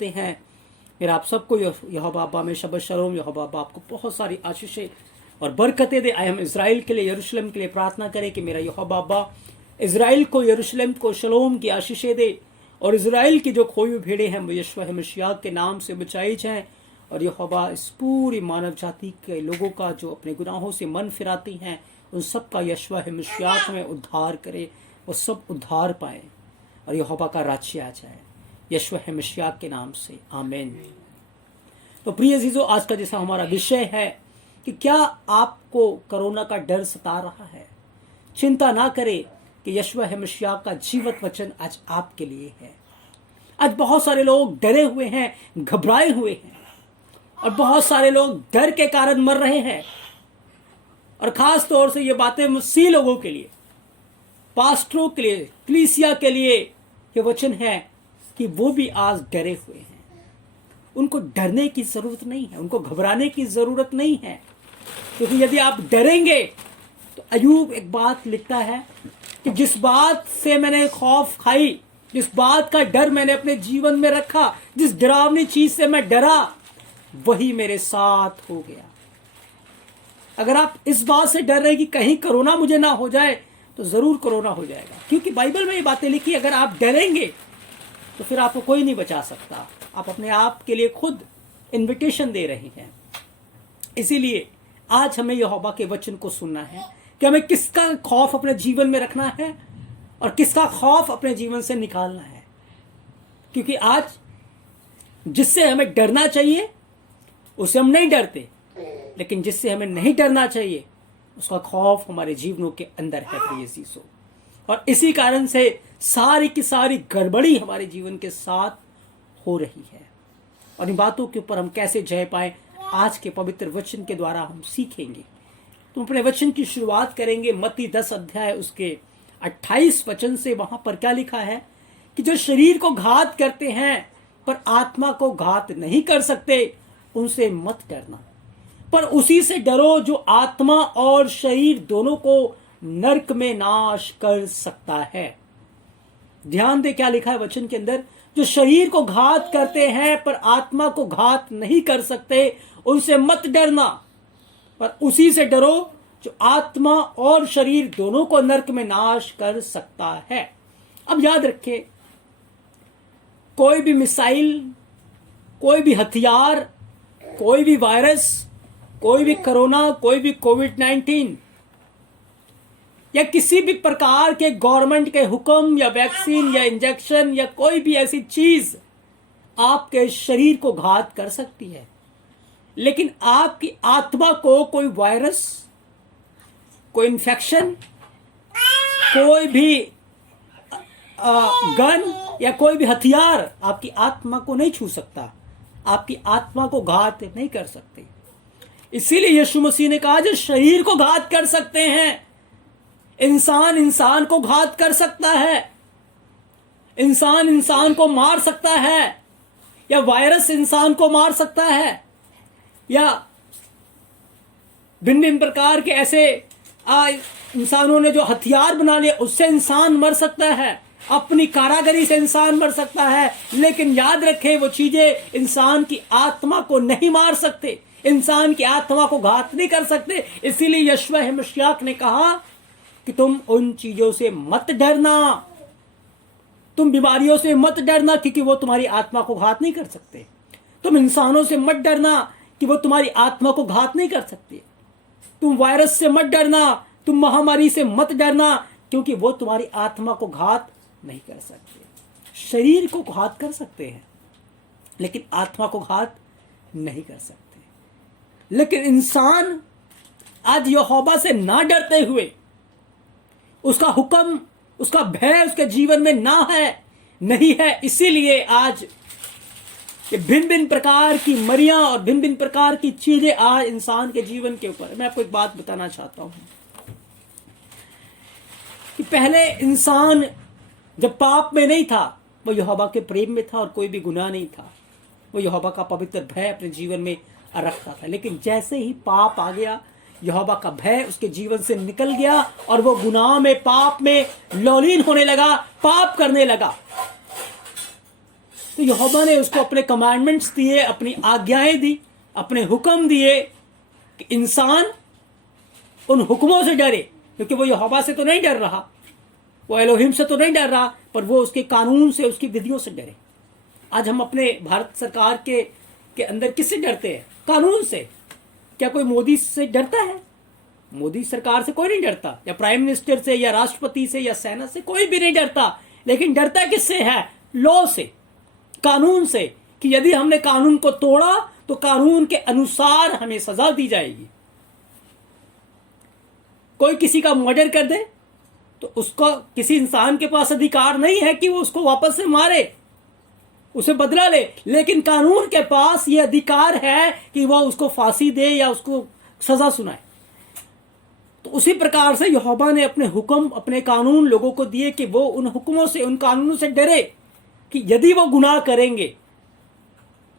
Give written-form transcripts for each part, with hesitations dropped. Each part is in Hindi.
हैं। मेरा आप सबको यहोवा अब्बा में शबत शलोम। यहोवा अब्बा आपको बहुत सारी आशीषें और बरकतें दे। आए हम इज़राइल के लिए, यरूशलेम के लिए प्रार्थना करें कि मेरा यहोवा अब्बा इज़राइल को, यरूशलेम को शलोम की आशीषें दे और इज़राइल की जो खोई हुई भेड़ें हैं वो यीशु मसीह के नाम से बचाई जाएं। और यहोवा इस पूरी मानव जाति के लोगों का जो अपने गुनाहों से मन फिराती हैं उन सब का यीशु मसीह में उद्धार करे, वो सब उद्धार पाएं और यहोवा का राज्य आ जाए यीशु मसीह के नाम से, आमीन। तो प्रिय अजीजों, आज का जैसा हमारा विषय है कि क्या आपको कोरोना का डर सता रहा है? चिंता ना करें कि यीशु मसीह का जीवित वचन आज आपके लिए है। आज बहुत सारे लोग डरे हुए हैं, घबराए हुए हैं और बहुत सारे लोग डर के कारण मर रहे हैं। और खास तौर से ये बातें मसीह लोगों के लिए, पास्टरों के लिए, कलीसिया के लिए ये वचन है कि वो भी आज डरे हुए हैं। उनको डरने की जरूरत नहीं है, उनको घबराने की जरूरत नहीं है, क्योंकि यदि आप डरेंगे तो अयूब एक बात लिखता है कि जिस बात से मैंने खौफ खाई, जिस बात का डर मैंने अपने जीवन में रखा, जिस डरावनी चीज से मैं डरा, वही मेरे साथ हो गया। अगर आप इस बात से डर रहे कि कहीं कोरोना मुझे ना हो जाए, तो जरूर कोरोना हो जाएगा, क्योंकि बाइबल में ये बातें लिखी, अगर आप डरेंगे तो फिर आपको कोई नहीं बचा सकता। आप अपने आप के लिए खुद इनविटेशन दे रहे हैं। इसीलिए आज हमें यहोवा के वचन को सुनना है कि हमें किसका खौफ अपने जीवन में रखना है और किसका खौफ अपने जीवन से निकालना है। क्योंकि आज जिससे हमें डरना चाहिए उससे हम नहीं डरते, लेकिन जिससे हमें नहीं डरना चाहिए उसका खौफ हमारे जीवनों के अंदर है प्रिय अजीजों। और इसी कारण से सारी की सारी गड़बड़ी हमारे जीवन के साथ हो रही है। और इन बातों के ऊपर हम कैसे जय पाए, आज के पवित्र वचन के द्वारा हम सीखेंगे। तो अपने वचन की शुरुआत करेंगे मत्ती 10 अध्याय उसके 28 वचन से। वहां पर क्या लिखा है कि जो शरीर को घात करते हैं पर आत्मा को घात नहीं कर सकते, उनसे मत डरना, पर उसी से डरो जो आत्मा और शरीर दोनों को नरक में नाश कर सकता है। ध्यान दे क्या लिखा है वचन के अंदर, जो शरीर को घात करते हैं पर आत्मा को घात नहीं कर सकते, उनसे मत डरना, पर उसी से डरो जो आत्मा और शरीर दोनों को नरक में नाश कर सकता है। अब याद रखें, कोई भी मिसाइल, कोई भी हथियार, कोई भी वायरस, कोई भी कोरोना, कोई भी कोविड-19 या किसी भी प्रकार के गवर्नमेंट के हुक्म या वैक्सीन या इंजेक्शन या कोई भी ऐसी चीज आपके शरीर को घात कर सकती है, लेकिन आपकी आत्मा को कोई वायरस, कोई इन्फेक्शन, कोई भी गन या कोई भी हथियार आपकी आत्मा को नहीं छू सकता, आपकी आत्मा को घात नहीं कर सकते। इसीलिए यीशु मसीह ने कहा, जो शरीर को घात कर सकते हैं, इंसान को घात कर सकता है, इंसान को मार सकता है, या वायरस इंसान को मार सकता है, या भिन्न भिन्न प्रकार के ऐसे इंसानों ने जो हथियार बना लिए उससे इंसान मर सकता है, अपनी कारागरी से इंसान मर सकता है। लेकिन याद रखें, वो चीजें इंसान की आत्मा को नहीं मार सकते, इंसान की आत्मा को घात नहीं कर सकते। इसीलिए यीशु मसीह ने कहा कि तुम उन चीजों से मत डरना, तुम बीमारियों से मत डरना, क्योंकि वो तुम्हारी आत्मा को घात नहीं कर सकते। तुम इंसानों से मत डरना कि वो तुम्हारी आत्मा को घात नहीं कर सकते। तुम वायरस से मत डरना, तुम महामारी से मत डरना, क्योंकि वो तुम्हारी आत्मा को घात नहीं कर सकते। शरीर को घात कर सकते हैं, लेकिन आत्मा को घात नहीं कर सकते। लेकिन इंसान आज यहोवा से ना डरते हुए, उसका हुक्म, उसका भय उसके जीवन में नहीं है, इसीलिए आज ये भिन्न भिन्न प्रकार की मरियां और भिन्न भिन्न प्रकार की चीजें आज इंसान के जीवन के ऊपर। मैं आपको एक बात बताना चाहता हूं कि पहले इंसान जब पाप में नहीं था, वो यहोवा के प्रेम में था और कोई भी गुनाह नहीं था, वो यहोवा का पवित्र भय अपने जीवन में रखता था। लेकिन जैसे ही पाप आ गया, यहोवा का भय उसके जीवन से निकल गया और वो गुनाह में, पाप में लौलीन होने लगा, पाप करने लगा। तो यहोवा ने उसको अपने कमांडमेंट्स दिए, अपनी आज्ञाएं दी, अपने हुक्म दिए कि इंसान उन हुक्मों से डरे, क्योंकि वो यहोवा से तो नहीं डर रहा, वो एलोहिम से तो नहीं डर रहा, पर वो उसके कानून से, उसकी विधियों से डरे। आज हम अपने भारत सरकार के अंदर किससे डरते हैं? कानून से। क्या कोई मोदी से डरता है? मोदी सरकार से कोई नहीं डरता, या प्राइम मिनिस्टर से, या राष्ट्रपति से, या सेना से, कोई भी नहीं डरता। लेकिन डरता किससे है? लॉ से, कानून से, कि यदि हमने कानून को तोड़ा तो कानून के अनुसार हमें सजा दी जाएगी। कोई किसी का मर्डर कर दे तो उसका, किसी इंसान के पास अधिकार नहीं है कि वो उसको वापस से मारे, उसे बदला ले, लेकिन कानून के पास ये अधिकार है कि वह उसको फांसी दे या उसको सजा सुनाए। तो उसी प्रकार से यहोवा ने अपने हुक्म, अपने कानून लोगों को दिए कि वो उन हुक्मों से, उन कानूनों से डरे कि यदि वो गुनाह करेंगे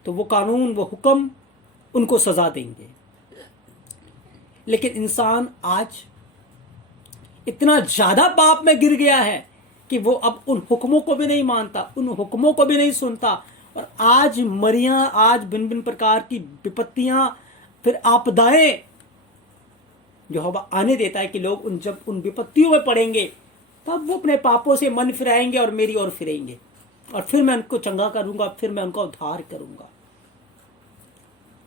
तो वो कानून, वो हुक्म उनको सजा देंगे। लेकिन इंसान आज इतना ज्यादा पाप में गिर गया है कि वो अब उन हुक्मों को भी नहीं मानता, उन हुक्मों को भी नहीं सुनता, और आज मरियां, आज भिन्न भिन्न प्रकार की विपत्तियां, फिर आपदाएं यहोवा आने देता है कि लोग जब उन विपत्तियों में पड़ेंगे तब वो अपने पापों से मन फिराएंगे और मेरी ओर फिरेंगे, और फिर मैं उनको चंगा करूंगा, फिर मैं उनका उद्धार करूंगा।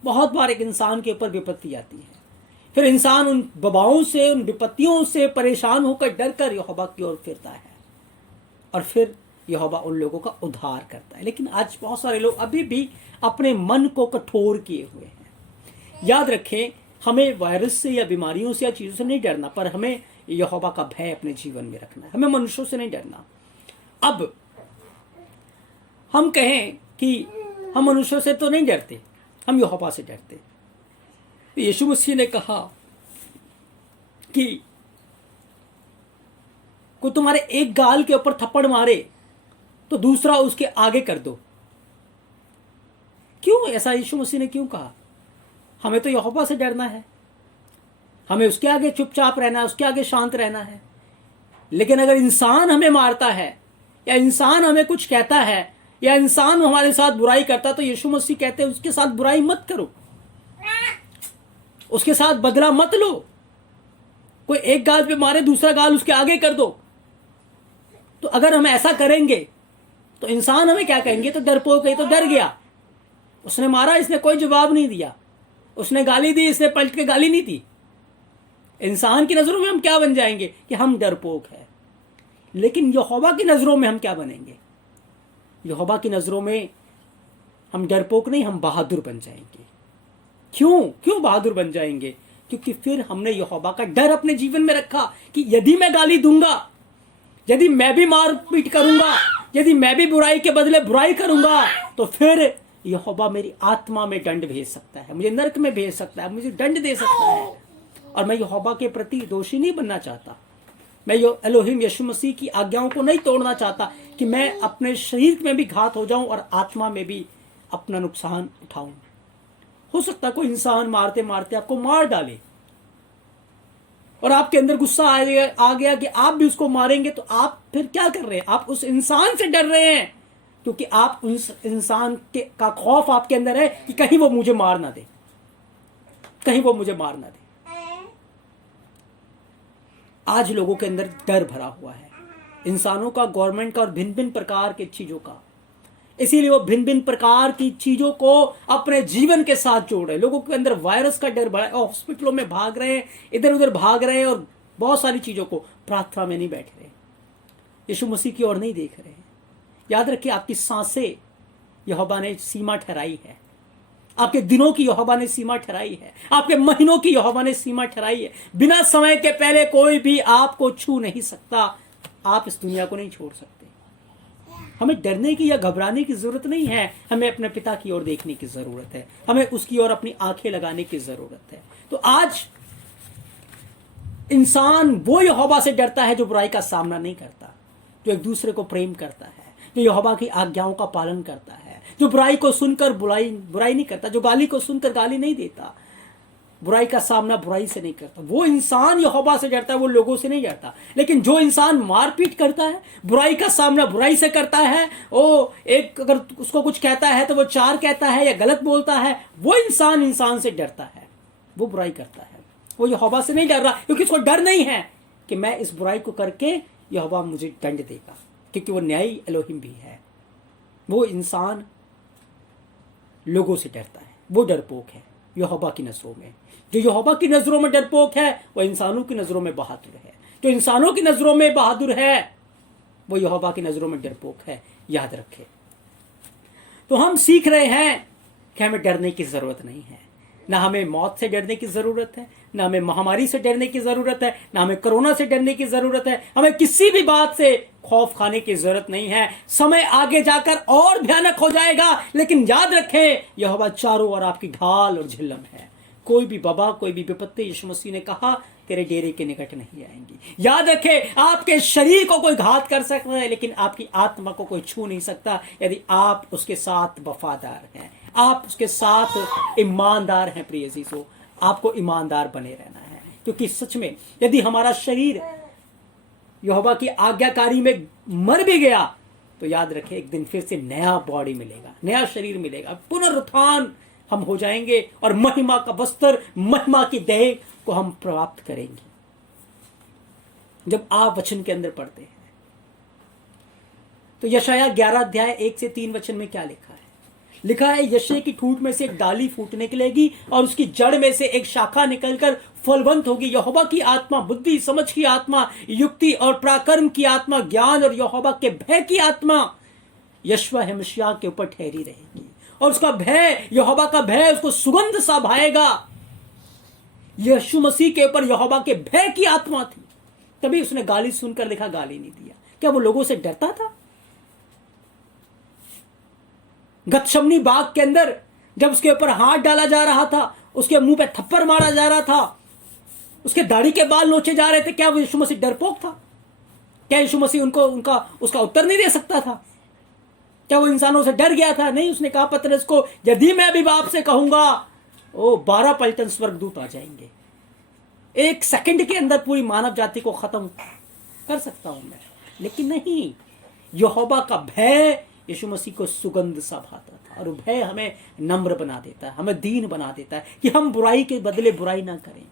बहुत बार एक इंसान के ऊपर विपत्ति आती है, फिर इंसान उन बबाओं से, उन विपत्तियों से परेशान होकर, डर कर यहोवा की ओर फिरता है, और फिर यहोवा उन लोगों का उद्धार करता है। लेकिन आज बहुत सारे लोग अभी भी अपने मन को कठोर किए हुए हैं। याद रखें, हमें वायरस से या बीमारियों से या चीजों से नहीं डरना, पर हमें यहोवा का भय अपने जीवन में रखना है। हमें मनुष्यों से नहीं डरना। अब हम कहें कि हम मनुष्यों से तो नहीं डरते, हम यहोवा से डरते। तो यीशु मसीह ने कहा कि कोई तुम्हारे एक गाल के ऊपर थप्पड़ मारे तो दूसरा उसके आगे कर दो। क्यों ऐसा यीशु मसीह ने क्यों कहा? हमें तो यहोवा से डरना है, हमें उसके आगे चुपचाप रहना है, उसके आगे शांत रहना है। लेकिन अगर इंसान हमें मारता है, या इंसान हमें कुछ कहता है, या इंसान हमारे साथ बुराई करता, तो यीशु मसीह कहते हैं उसके साथ बुराई मत करो, उसके साथ बदला मत लो। कोई एक गाल पे मारे, दूसरा गाल उसके आगे कर दो। तो अगर हम ऐसा करेंगे तो इंसान हमें क्या कहेंगे? तो डरपोक है, तो डर गया, उसने मारा, इसने कोई जवाब नहीं दिया, उसने गाली दी, इसने पलट के गाली नहीं दी। इंसान की नजरों में हम क्या बन जाएंगे? कि हम डरपोक है। लेकिन यहोवा की नजरों में हम क्या बनेंगे? यहोवा की नजरों में हम डरपोक नहीं, हम बहादुर बन जाएंगे। क्यों बहादुर बन जाएंगे? क्योंकि फिर हमने यहोवा का डर अपने जीवन में रखा कि यदि मैं गाली दूंगा, यदि मैं भी मार पीट करूंगा, यदि मैं भी बुराई के बदले बुराई करूंगा, तो फिर यहोवा मेरी आत्मा में दंड भेज सकता है, मुझे नरक में भेज सकता है, मुझे दंड दे सकता है। और मैं यहोवा के प्रति दोषी नहीं बनना चाहता। मैं एलोहिम यीशु मसीह की आज्ञाओं को नहीं तोड़ना चाहता कि मैं अपने शरीर में भी घात हो जाऊं और आत्मा में भी अपना नुकसान उठाऊं। हो सकता है कोई इंसान मारते मारते आपको मार डाले और आपके अंदर गुस्सा आ गया कि आप भी उसको मारेंगे, तो आप फिर क्या कर रहे हैं? आप उस इंसान से डर रहे हैं, क्योंकि आप उस इंसान का खौफ आपके अंदर है कि कहीं वो मुझे मार ना दे, कहीं वो मुझे मार ना दे। आज लोगों के अंदर डर भरा हुआ है, इंसानों का, गवर्नमेंट का और भिन्न भिन्न प्रकार की चीजों का। इसीलिए वो भिन्न भिन्न प्रकार की चीजों को अपने जीवन के साथ जोड़ रहे हैं। लोगों के अंदर वायरस का डर बढ़ा है, हॉस्पिटलों में भाग रहे हैं, इधर उधर भाग रहे हैं, और बहुत सारी चीजों को, प्रार्थना में नहीं बैठ रहे, यीशु मसीह की ओर नहीं देख रहे हैं। याद रखिए, आपकी सांसें यहोवा ने सीमा ठहराई है, आपके दिनों की यहोवा ने सीमा ठहराई है, आपके महीनों की यहोवा ने सीमा ठहराई है। बिना समय के पहले कोई भी आपको छू नहीं सकता। आप इस दुनिया को नहीं छोड़ सकते। हमें डरने की या घबराने की जरूरत नहीं है, हमें अपने पिता की ओर देखने की जरूरत है, हमें उसकी ओर अपनी आंखें लगाने की जरूरत है। तो आज इंसान वो यहोवा से डरता है जो बुराई का सामना नहीं करता, जो एक दूसरे को प्रेम करता है, जो यहोवा की आज्ञाओं का पालन करता है, जो बुराई को सुनकर बुराई नहीं करता, जो गाली को सुनकर गाली नहीं देता, बुराई का सामना बुराई से नहीं करता। वो इंसान यहोवा से डरता है, वो लोगों से नहीं डरता। लेकिन जो इंसान मारपीट करता है, बुराई का सामना बुराई से करता है, वो एक अगर उसको कुछ कहता है तो वो चार कहता है या गलत बोलता है, वो इंसान से डरता है, वो बुराई करता है। वो यहोवा से नहीं डर रहा, क्योंकि उसको डर नहीं है कि मैं इस बुराई को करके यहोवा मुझे दंड देगा, क्योंकि वो न्यायी एलोहिम भी है। वो इंसान लोगों से डरता है, वो डरपोक है यहोवा की नजरों में। जो यहोवा की नजरों में डरपोक है, वो इंसानों की नजरों में बहादुर है। जो इंसानों की नजरों में बहादुर है, वो यहोवा की नजरों में डरपोक है। याद रखें। तो हम सीख रहे हैं कि हमें डरने की जरूरत नहीं है। ना हमें मौत से डरने की जरूरत है, ना हमें महामारी से डरने की जरूरत है, ना हमें कोरोना से डरने की जरूरत है। हमें किसी भी बात से खौफ खाने की जरूरत नहीं है। समय आगे जाकर और भयानक हो जाएगा, लेकिन याद रखें यहोवा चारों ओर आपकी ढाल और झिल्लम है। कोई भी वबा, कोई भी विपत्ति, यीशु मसीह ने कहा तेरे डेरे के निकट नहीं आएंगी। याद रखें, आपके शरीर को कोई घात कर सकता है, लेकिन आपकी आत्मा को कोई छू नहीं सकता यदि आप उसके साथ वफादार हैं, आप उसके साथ ईमानदार हैं। प्रिय अजीजों, आपको ईमानदार बने रहना है, क्योंकि सच में यदि हमारा शरीर यहोवा की आज्ञाकारी में मर भी गया तो याद रखें एक दिन फिर से नया बॉडी मिलेगा, नया शरीर मिलेगा, पुनरुत्थान हम हो जाएंगे और महिमा का वस्त्र, महिमा की देह को हम प्राप्त करेंगे। जब आप वचन के अंदर पढ़ते हैं तो यशाया 11 अध्याय 1 से 3 वचन में क्या लिखा है? लिखा है यशे की ठूंठ में से एक डाली फूट निकलेगी और उसकी जड़ में से एक शाखा निकलकर फलवंत होगी। यहोवा की आत्मा, बुद्धि समझ की आत्मा, युक्ति और पराक्रम की आत्मा, ज्ञान और यहोवा के भय की आत्मा यशवा मसीह के ऊपर ठहरी रहेगी। और उसका भय, यहोवा का भय उसको सुगंध सा भाएगा। यीशु मसीह के ऊपर यहोवा के भय की आत्मा थी, तभी उसने गाली सुनकर लिखा गाली नहीं दिया। क्या वो लोगों से डरता था? गतशमनी बाग के अंदर जब उसके ऊपर हाथ डाला जा रहा था, उसके मुंह पे थप्पड़ मारा जा रहा था, उसके दाढ़ी के बाल नोचे जा रहे थे, क्या वो यीशु मसीह डरपोक था? क्या यीशु मसीह उसका उत्तर नहीं दे सकता था? क्या वो इंसानों से डर गया था? नहीं। उसने कहा पतरस को, यदि मैं अभी बाप से कहूंगा, 12 पलटन स्वर्गदूत आ जाएंगे। 1 सेकंड के अंदर पूरी मानव जाति को खत्म कर सकता हूं मैं। लेकिन नहीं, यहोवा का भय यीशु मसीह को सुगंध सा भाता था। और भय हमें नम्र बना देता है, हमें दीन बना देता है कि हम बुराई के बदले बुराई ना करें,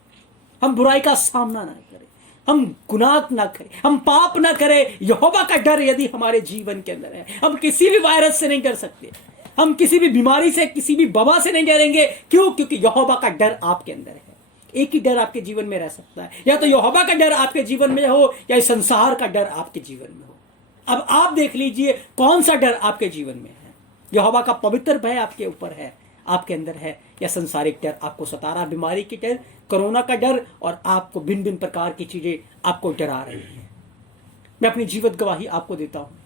हम बुराई का सामना ना करें, हम गुनाह ना करें, हम पाप ना करें। यहोवा का डर यदि हमारे जीवन के अंदर है, हम किसी भी वायरस से नहीं डर सकते, हम किसी भी बीमारी से, किसी भी वबा से नहीं डरेंगे। क्यों? क्योंकि यहोवा का डर आपके अंदर है। एक ही डर आपके जीवन में रह सकता है, या तो यहोवा का डर आपके जीवन में हो या इस संसार का डर आपके जीवन में हो। अब आप देख लीजिए कौन सा डर आपके जीवन में है। यहोवा का पवित्र भय आपके ऊपर है, आपके अंदर है, या संसारिक डर आपको सता रहा, बीमारी की डर, कोरोना का डर, और आपको भिन्न भिन्न प्रकार की चीजें आपको डरा रही हैं। मैं अपनी जीवित गवाही आपको देता हूं।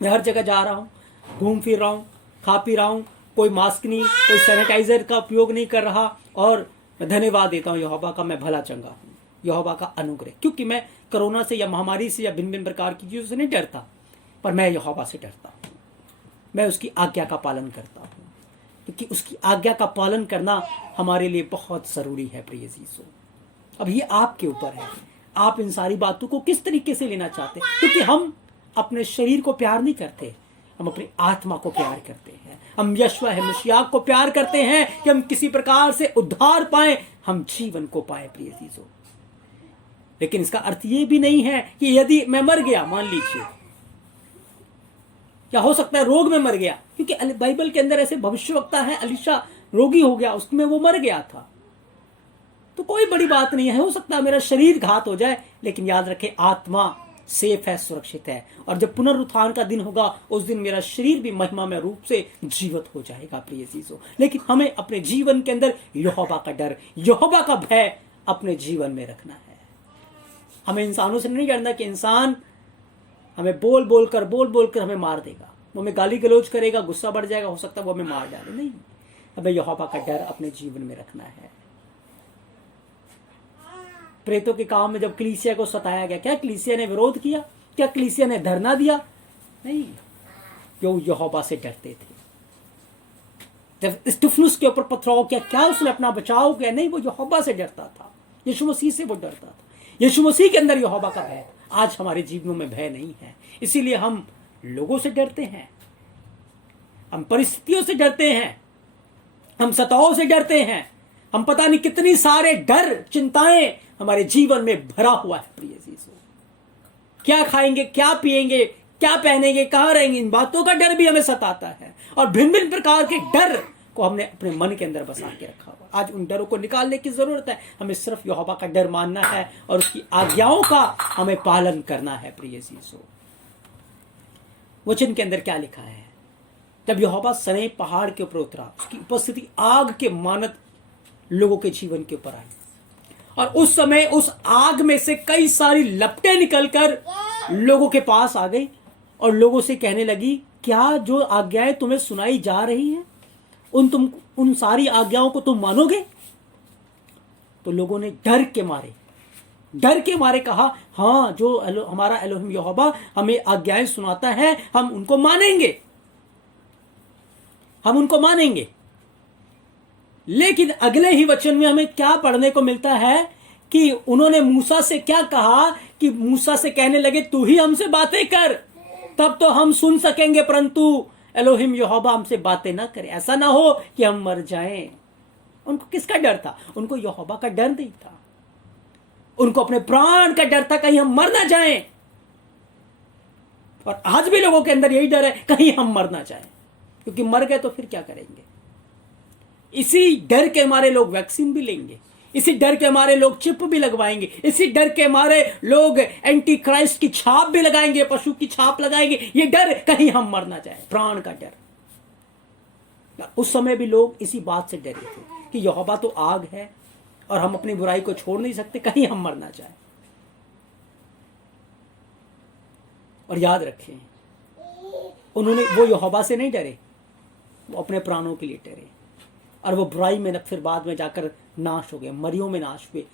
मैं हर जगह जा रहा हूं, घूम फिर रहा हूं, खा पी रहा हूं, कोई मास्क नहीं, कोई सैनिटाइजर का उपयोग नहीं कर रहा, और मैं धन्यवाद देता हूं यहोवा का, मैं भला चंगा हूं, यहोवा का अनुग्रह। क्योंकि मैं कोरोना से या महामारी से या भिन्न भिन्न प्रकार की चीजों से नहीं डरता, पर मैं यहोवा से डरता हूं। मैं उसकी आज्ञा का पालन करता हूं, क्योंकि उसकी आज्ञा का पालन करना हमारे लिए बहुत जरूरी है। प्रिय अजीजों, अब ये आपके ऊपर है, आप इन सारी बातों को किस तरीके से लेना चाहते हैं। क्योंकि हम अपने शरीर को प्यार नहीं करते, हम अपनी आत्मा को प्यार करते हैं। हम यशवा मसीह को प्यार करते हैं कि हम किसी प्रकार से उद्धार पाएं, हम जीवन को पाएं। प्रिय अजीजों, लेकिन इसका अर्थ ये भी नहीं है कि यदि मैं मर गया, मान लीजिए, क्या हो सकता है रोग में मर गया, क्योंकि बाइबल के अंदर ऐसे भविष्यवक्ता है, अलीशा रोगी हो गया, उसमें वो मर गया था, तो कोई बड़ी बात नहीं है। हो सकता है मेरा शरीर घात हो जाए, लेकिन याद रखें आत्मा सेफ है, सुरक्षित है। और जब पुनरुत्थान का दिन होगा, उस दिन मेरा शरीर भी महिमामय रूप से जीवित हो जाएगा। प्रिय अजीजों, लेकिन हमें अपने जीवन के अंदर यहोवा का डर, यहोवा का भय अपने जीवन में रखना है। हमें इंसानों से नहीं डरना कि इंसान हमें बोल बोल कर हमें मार देगा, वो हमें गाली गलौज करेगा, गुस्सा बढ़ जाएगा, हो सकता है वो हमें मार डाले। नहीं, हमें यहोवा का डर अपने जीवन में रखना है। प्रेतों के काम में जब कलीसिया को सताया गया, क्या कलीसिया ने विरोध किया? क्या कलीसिया ने धरना दिया? नहीं, वो यहोवा से डरते थे। जब स्टिफनुस के ऊपर पथराव किया, क्या उसने अपना बचाव किया? नहीं, वो यहोवा से डरता था, यीशु मसीह से वो डरता था। यीशु मसीह के अंदर यहोवा का भय। आज हमारे जीवनों में भय नहीं है, इसीलिए हम लोगों से डरते हैं, हम परिस्थितियों से डरते हैं, हम सताओं से डरते हैं, हम पता नहीं कितनी सारे डर चिंताएं हमारे जीवन में भरा हुआ है। प्रिय यीशु, क्या खाएंगे, क्या पिएंगे, क्या पहनेंगे, कहां रहेंगे, इन बातों का डर भी हमें सताता है। और भिन्न भिन्न प्रकार के डर को हमने अपने मन के अंदर बसा के रखा हुआ। आज उन डरों को निकालने की जरूरत है। हमें सिर्फ यहोवा का डर मानना है और उसकी आज्ञाओं का हमें पालन करना है। प्रिय यीशु, वचन के अंदर क्या लिखा है? जब यहोवा सने पहाड़ के ऊपर उतरा, उसकी उपस्थिति आग के मानत लोगों के जीवन के ऊपर आई और उस समय उस आग में से कई सारी लपटें निकलकर लोगों के पास आ गई और लोगों से कहने लगी, क्या जो आज्ञाएं तुम्हें सुनाई जा रही हैं उन सारी आज्ञाओं को तुम मानोगे? तो लोगों ने डर के मारे कहा, हाँ, जो हमारा एलोहिम यहोवा हमें आज्ञाएं सुनाता है हम उनको मानेंगे। लेकिन अगले ही वचन में हमें क्या पढ़ने को मिलता है कि उन्होंने मूसा से क्या कहा कि मूसा से कहने लगे, तू ही हमसे बातें कर, तब तो हम सुन सकेंगे, परंतु एलोहिम यहोवा हमसे बातें ना करे, ऐसा ना हो कि हम मर जाएं। उनको किसका डर था? उनको यहोवा का डर नहीं था, उनको अपने प्राण का डर था, कहीं हम मर ना जाएं। और आज भी लोगों के अंदर यही डर है, कहीं हम मर ना जाएं, क्योंकि मर गए तो फिर क्या करेंगे। इसी डर के मारे लोग वैक्सीन भी लेंगे, इसी डर के मारे लोग चिप भी लगवाएंगे, इसी डर के मारे लोग एंटी क्राइस्ट की छाप भी लगाएंगे, पशु की छाप लगाएंगे। ये डर कहीं हम मर ना जाए, प्राण का डर। उस समय भी लोग इसी बात से डरे थे कि यहोवा तो आग है और हम अपनी बुराई को छोड़ नहीं सकते, कहीं हम मर ना जाए। और याद रखें, वो यहोवा से नहीं डरे, वो अपने प्राणों के लिए डरे और वो बुराई में फिर बाद में जाकर नाश हो गए, मरियों में नाश हुए,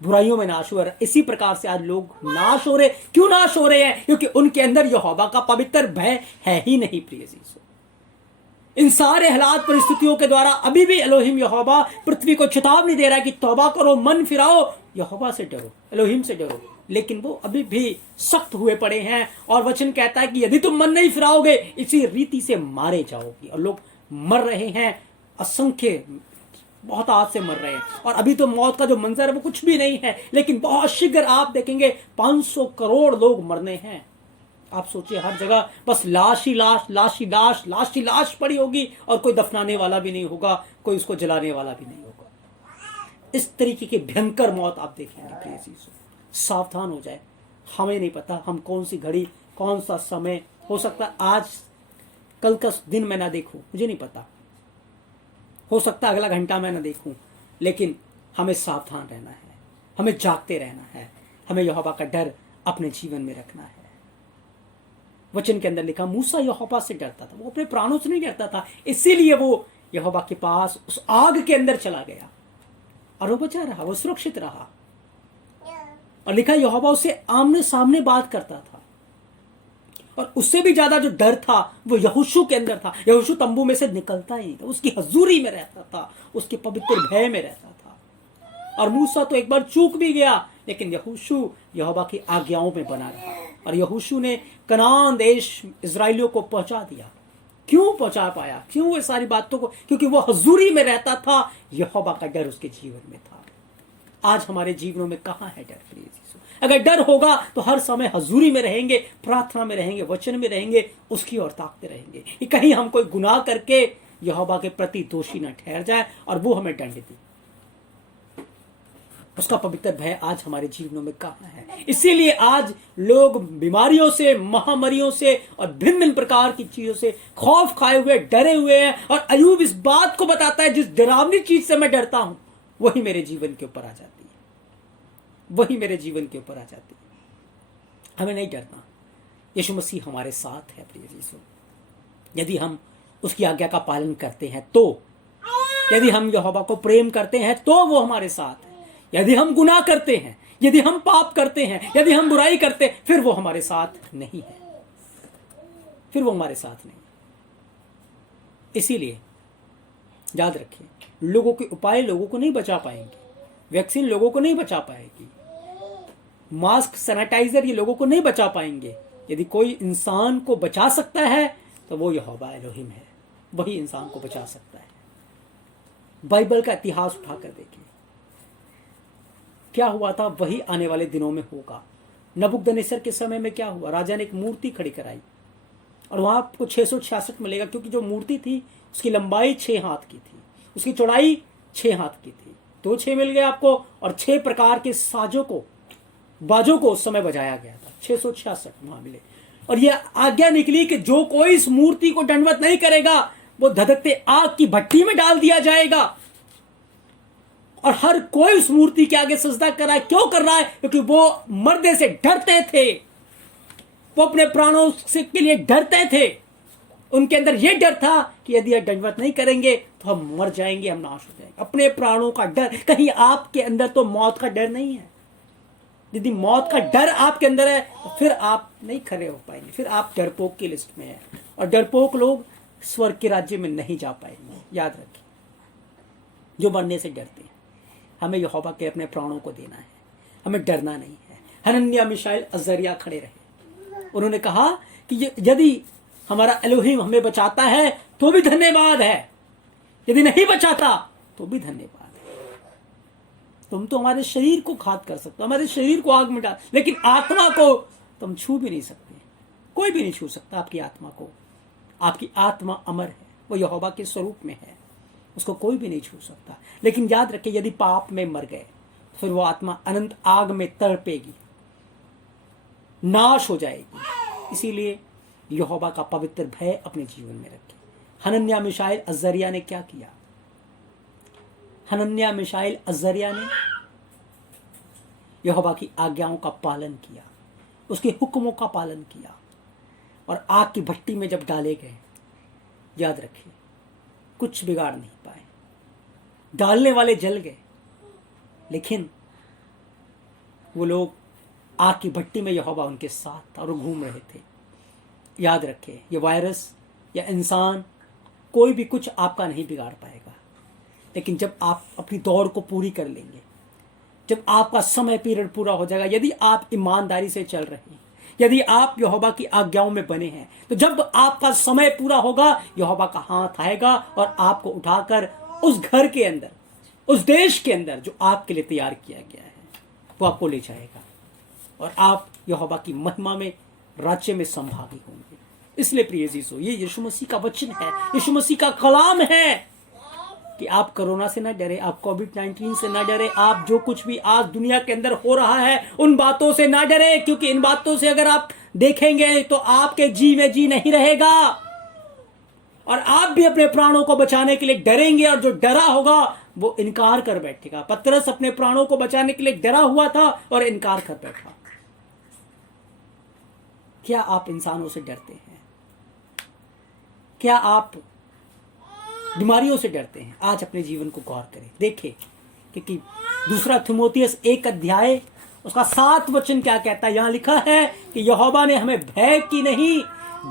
बुराइयों में नाश हुए। और इसी प्रकार से आज लोग नाश हो रहे। क्यों नाश हो रहे हैं? क्योंकि उनके अंदर यहोवा का पवित्र भय है ही नहीं। प्रिय यीशु, इन सारे हालात परिस्थितियों के द्वारा अभी भी एलोहिम यहोवा पृथ्वी को चेतावनी दे रहा है कि तौबा करो, मन फिराओ, यहोवा से डरो, एलोहिम से डरो। लेकिन वो अभी भी सख्त हुए पड़े हैं और वचन कहता है कि यदि तुम मन नहीं फिराओगे इसी रीति से मारे जाओगे। और लोग मर रहे हैं, असंख्य, बहुत आज से मर रहे हैं। और अभी तो मौत का जो मंजर है वो कुछ भी नहीं है, लेकिन बहुत शीघ्र आप देखेंगे 500 करोड़ लोग मरने हैं। आप सोचिए, हर जगह बस लाश ही लाश पड़ी होगी और कोई दफनाने वाला भी नहीं होगा, कोई उसको जलाने वाला भी नहीं होगा। इस तरीके की भयंकर मौत आप देखेंगे। प्रिय यीशु, सावधान हो जाए। हमें नहीं पता हम कौन सी घड़ी, कौन सा समय, हो सकता है आज कल का दिन मैं ना देखूं, मुझे नहीं पता, हो सकता है अगला घंटा मैं ना देखूं, लेकिन हमें सावधान रहना है, हमें जागते रहना है, हमें यहोवा का डर अपने जीवन में रखना है। वचन के अंदर लिखा, मूसा यहोवा से डरता था, वो अपने प्राणों से नहीं डरता था, इसीलिए वो यहोवा के पास उस आग के अंदर चला गया और वो बचा रहा, वो सुरक्षित रहा। और लिखा, यहोवा उससे आमने सामने बात करता था। और उससे भी ज्यादा जो डर था वो यहोशू के अंदर था। यहोशू तंबू में से निकलता ही नहीं था, उसकी हजूरी में रहता था, उसके पवित्र भय में रहता था। और मूसा तो एक बार चूक भी गया, लेकिन यहोशू यहोवा की आज्ञाओं में बना रहा और यहोशू ने कनान देश इजराइलियों को पहुंचा दिया। क्यों पहुंचा पाया? क्यों ये सारी बातों को? क्योंकि वो हजूरी में रहता था, यहोवा का डर उसके जीवन में था। आज हमारे जीवनों में कहां है डर? प्रिय यीशु, अगर डर होगा तो हर समय हजूरी में रहेंगे, प्रार्थना में रहेंगे, वचन में रहेंगे, उसकी ओर ताकते रहेंगे कि कहीं हम कोई गुनाह करके यहोवा के प्रति दोषी न ठहर जाए और वो हमें दंड दे। उसका पवित्र भय आज हमारे जीवनों में कहां है? इसीलिए आज लोग बीमारियों से, महामारियों से और भिन्न भिन्न प्रकार की चीजों से खौफ खाए हुए, डरे हुए हैं। और अय्यूब इस बात को बताता है, जिस डरावनी चीज से मैं डरता हूं वही मेरे जीवन के ऊपर आ जाती है, वही मेरे जीवन के ऊपर आ जाती है। हमें नहीं डरना, यीशु मसीह हमारे साथ है। प्रिय यीशु, यदि हम उसकी आज्ञा का पालन करते हैं तो, यदि हम यहोवा को प्रेम करते हैं तो वो हमारे साथ है। यदि हम गुनाह करते हैं, यदि हम पाप करते हैं, यदि हम बुराई करते हैं, फिर वो हमारे साथ नहीं है, फिर वो हमारे साथ नहीं। इसीलिए याद रखिए, लोगों के उपाय लोगों को नहीं बचा पाएंगे, वैक्सीन लोगों को नहीं बचा पाएगी, मास्क, सैनिटाइजर ये लोगों को नहीं बचा पाएंगे। यदि कोई इंसान को बचा सकता है तो वो यहोवा एलोहिम है, वही इंसान को बचा सकता है। बाइबल का इतिहास उठाकर देखिए, क्या हुआ था वही आने वाले दिनों में होगा। नबूकदनेस्सर के समय में क्या हुआ, राजा ने एक मूर्ति खड़ी कराई और वहां आपको 666 मिलेगा, क्योंकि जो मूर्ति थी उसकी लंबाई 6 हाथ की थी, उसकी चौड़ाई 6 हाथ की थी। 2 6 मिल गए आपको, और 6 प्रकार के बाजों को उस समय बजाया गया था। 666 वहां मिले, और यह आज्ञा निकली कि जो कोई इस मूर्ति को दंडवत नहीं करेगा वो धधकते आग की भट्टी में डाल दिया जाएगा। और हर कोई उस मूर्ति के आगे सजदा कर रहा है। क्यों कर रहा है? क्योंकि वो मरने से डरते थे, वो अपने प्राणों से के लिए डरते थे। उनके अंदर यह डर था कि यदि यह दंडवत नहीं करेंगे तो हम मर जाएंगे, हम नाश हो जाएंगे। अपने प्राणों का डर। कहीं आपके अंदर तो मौत का डर नहीं है? यदि मौत का डर आपके अंदर है तो फिर आप नहीं खड़े हो पाएंगे, फिर आप डरपोक की लिस्ट में हैं, और डरपोक लोग स्वर्ग के राज्य में नहीं जा पाएंगे। याद रखिए, जो मरने से डरते हैं, हमें यहोवा के अपने प्राणों को देना है, हमें डरना नहीं है। हनन्याह, मिशाएल, अजरिया खड़े रहे। उन्होंने कहा कि यदि हमारा एलोहिम हमें बचाता है तो भी धन्यवाद है, यदि नहीं बचाता तो भी धन्यवाद है। तुम तो हमारे शरीर को घात कर सकते हो, हमारे शरीर को आग में डाल, लेकिन आत्मा को तुम छू भी नहीं सकते। कोई भी नहीं छू सकता आपकी आत्मा को। आपकी आत्मा अमर है, वो यहोवा के स्वरूप में है, उसको कोई भी नहीं छू सकता। लेकिन याद रखिए, यदि पाप में मर गए तो फिर वो आत्मा अनंत आग में तड़पेगी, नाश हो जाएगी। इसीलिए यहोवा का पवित्र भय अपने जीवन में रखें। हनन्याह, मिशाएल, अजरिया ने क्या किया? हनन्याह, मिशाएल, अजरिया ने यहोवा की आज्ञाओं का पालन किया, उसके हुक्मों का पालन किया, और आग की भट्टी में जब डाले गए, याद रखिए, कुछ बिगाड़ नहीं पाए। डालने वाले जल गए, लेकिन वो लोग आग की भट्टी में यहोवा उनके साथ था और वो घूम रहे थे। याद रखें, ये वायरस या इंसान कोई भी कुछ आपका नहीं बिगाड़ पाएगा। लेकिन जब आप अपनी दौड़ को पूरी कर लेंगे, जब आपका समय पीरियड पूरा हो जाएगा, यदि आप ईमानदारी से चल रहे हैं, यदि आप यहोवा की आज्ञाओं में बने हैं, तो जब आपका समय पूरा होगा, यहोवा का हाथ आएगा और आपको उठाकर उस घर के अंदर, उस देश के अंदर जो आपके लिए तैयार किया गया है, वो आपको ले जाएगा, और आप यहोवा की महिमा में, राज्य में संभागी होंगे। इसलिए प्रिय जीसो, ये यीशु मसीह का वचन है, यीशु मसीह का कलाम है कि आप कोरोना से ना डरे, आप कोविड-19 से ना डरे, आप जो कुछ भी आज दुनिया के अंदर हो रहा है उन बातों से ना डरे, क्योंकि इन बातों से अगर आप देखेंगे तो आपके जी में जी नहीं रहेगा, और आप भी अपने प्राणों को बचाने के लिए डरेंगे, और जो डरा होगा वो इनकार कर बैठेगा। पतरस अपने प्राणों को बचाने के लिए डरा हुआ था और इनकार कर बैठा। क्या आप इंसानों से डरते हैं? क्या आप बीमारियों से डरते हैं? आज अपने जीवन को गौर करें, देखें, क्योंकि 2 थिमोथियस 1 अध्याय उसका 7 वचन क्या कहता है? यहां लिखा है कि यहोवा ने हमें भय की नहीं,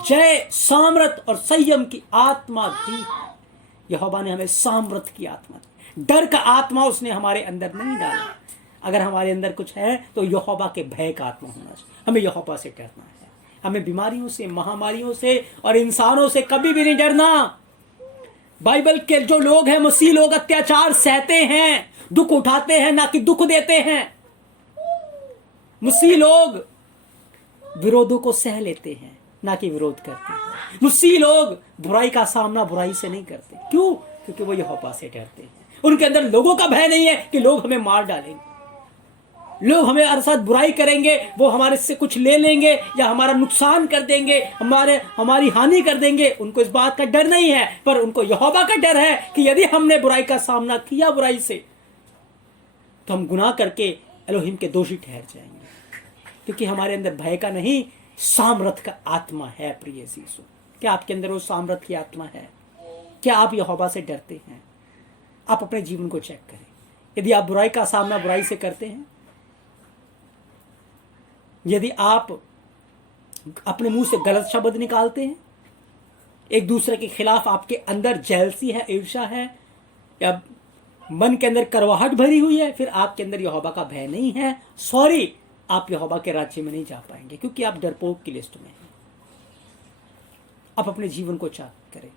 जय, सामर्थ और संयम की आत्मा दी। यहोवा ने हमें सामर्थ की आत्मा दी, डर का आत्मा उसने हमारे अंदर नहीं डाला। अगर हमारे अंदर कुछ है तो यहोवा के भय का आत्मा होना चाहिए। हमें यहोवा से डरना है, हमें बीमारियों से, महामारियों से और इंसानों से कभी भी नहीं डरना। बाइबल के जो लोग हैं, मसीह लोग, अत्याचार सहते हैं, दुख उठाते हैं, ना कि दुख देते हैं। मसीह लोग विरोधों को सह लेते हैं, ना कि विरोध करते हैं। मसीह लोग बुराई का सामना बुराई से नहीं करते। क्यों? क्योंकि वो यहोवा से डरते हैं। उनके अंदर लोगों का भय नहीं है कि लोग हमें मार डालेंगे, लोग हमें हर साथ बुराई करेंगे, वो हमारे से कुछ ले लेंगे या हमारा नुकसान कर देंगे, हमारी हानि कर देंगे। उनको इस बात का डर नहीं है, पर उनको यहोवा का डर है कि यदि हमने बुराई का सामना किया बुराई से, तो हम गुनाह करके एलोहिम के दोषी ठहर जाएंगे, क्योंकि हमारे अंदर भय का नहीं, सामर्थ का आत्मा है। प्रिय यीशु, क्या आपके अंदर वो सामर्थ की आत्मा है? क्या आप यहोवा से डरते हैं? आप अपने जीवन को चेक करें। यदि आप बुराई का सामना बुराई से करते हैं, यदि आप अपने मुंह से गलत शब्द निकालते हैं, एक दूसरे के खिलाफ आपके अंदर जेलसी है, ईर्ष्या है, या मन के अंदर करवाहट भरी हुई है, फिर आपके अंदर यहोवा का भय नहीं है, सॉरी, आप यहोवा के राज्य में नहीं जा पाएंगे, क्योंकि आप डरपोक की लिस्ट में हैं। आप अपने जीवन को जांच करें,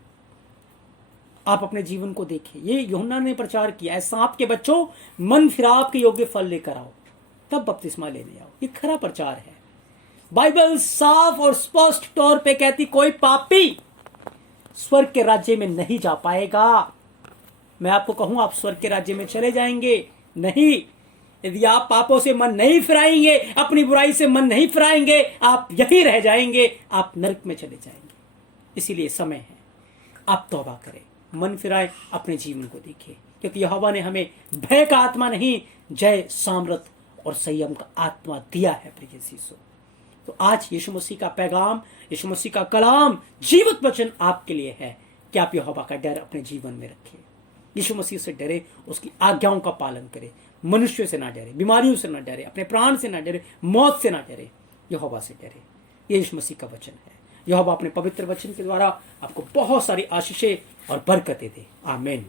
आप अपने जीवन को देखिए। ये यूहन्ना ने प्रचार किया है, सांप के बच्चों मन फिराव के योग्य फल लेकर आओ, तब बपतिस्मा लेने आओ। ये खरा प्रचार है। बाइबल साफ और स्पष्ट तौर पे कहती कोई पापी स्वर्ग के राज्य में नहीं जा पाएगा। मैं आपको कहूं, आप स्वर्ग के राज्य में चले जाएंगे नहीं, यदि आप पापों से मन नहीं फिराएंगे, अपनी बुराई से मन नहीं फिराएंगे, आप यहीं रह जाएंगे, आप नरक में चले जाएंगे। इसीलिए समय है आप तौबा करें, मन फिराए, अपने जीवन को देखिए, क्योंकि यहोवा ने हमें भय का आत्मा नहीं, जय, सामर्थ और संयम का आत्मा दिया है प्रिय यीशु। तो आज यीशु मसीह का पैगाम, यीशु मसीह का कलाम, जीवित वचन आपके लिए है कि आप यहोवा का डर अपने जीवन में रखें, यीशु मसीह से डरे, उसकी आज्ञाओं का पालन करें, मनुष्य से ना डरे, बीमारियों से ना डरे, अपने प्राण से ना डरे, मौत से ना डरे, यहोवा से डरे। ये यीशु मसीह का वचन है। यहोवा अपने पवित्र वचन के द्वारा आपको बहुत सारी आशीषें और बरकतें दे। आमीन।